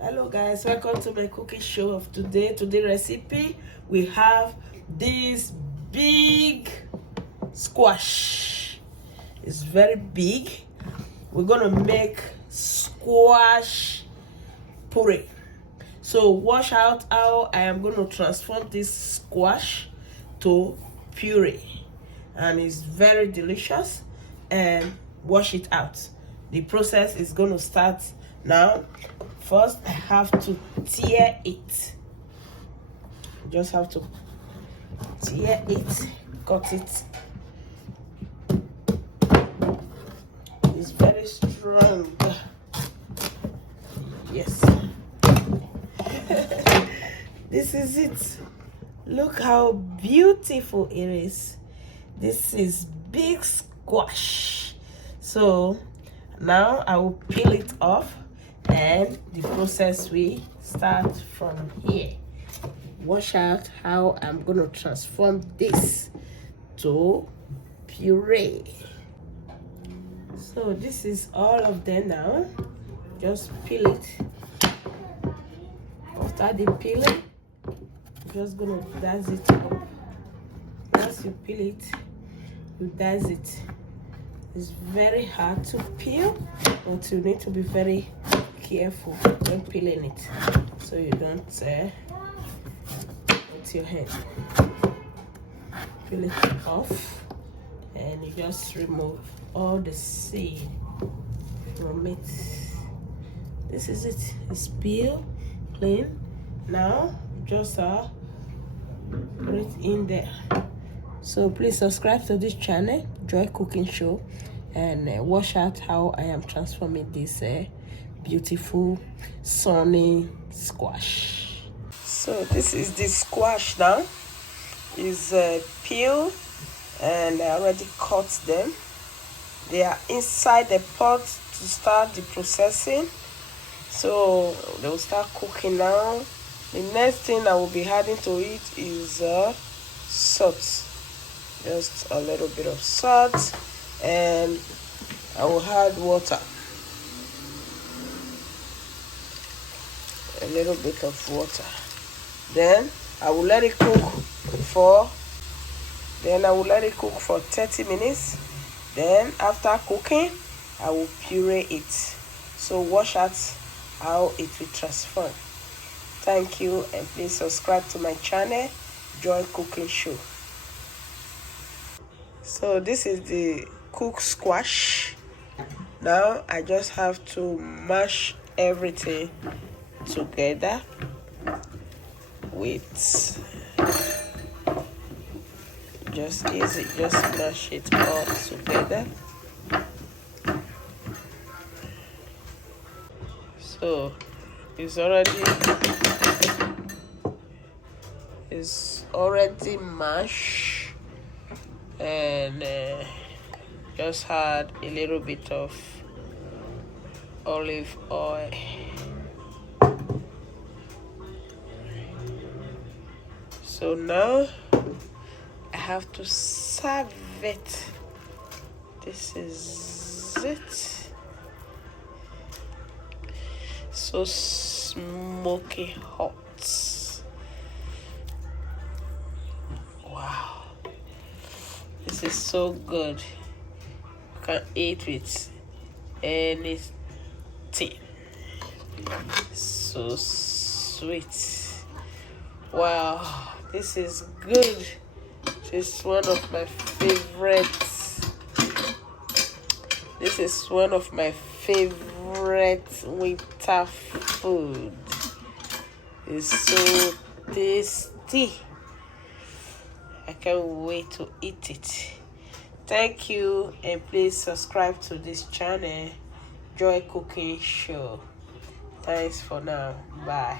Hello guys, welcome to my cooking show of today. Today recipe, we have this big squash. It's very big. We're gonna make squash puree. So watch out how I am going to transform this squash to puree, and it's very delicious. And wash it out. The process is going to start now. First, I have to tear it. Just have to tear it, cut it. It's very strong. Yes. This is it. Look how beautiful it is. This is big squash. So now I will peel it off, and the process will start from here. Watch out how I'm going to transform this to puree. So this is all of them now. Just peel it. After the peeling, I'm just gonna dice it up. Once you peel it, you dice it. It's very hard to peel, but you need to be very careful when peeling it, so you don't with your hand. Peel it off, and you just remove all the seed from it. This is it. It's peeled, clean. Now just put it in there. So please subscribe to this channel, Joy Cooking Show, and watch out how I am transforming this beautiful sunny squash. So this is the squash now. Is peeled, and I already cut them. They are inside the pot to start the processing, so they will start cooking now. The next thing I will be adding to it is salt, just a little bit of salt, and I will add water, a little bit of water. Then I will let it cook for 30 minutes. Then after cooking, I will puree it. So watch out how it will transform. Thank you, and please subscribe to my channel, Joy Cooking Show. So this is the cooked squash. Now I just have to mash everything together with just mash it all together. So it's already mashed, and just add a little bit of olive oil. So now I have to serve it. This is it. So smoky hot. Wow, this is so good. You can eat with anything. So sweet. Wow, this is good. This is one of my favorites. This is one of my favorite winter food. It's so tasty. I can't wait to eat it. Thank you, and please subscribe to this channel, Joy Cooking Show. Thanks for now. Bye.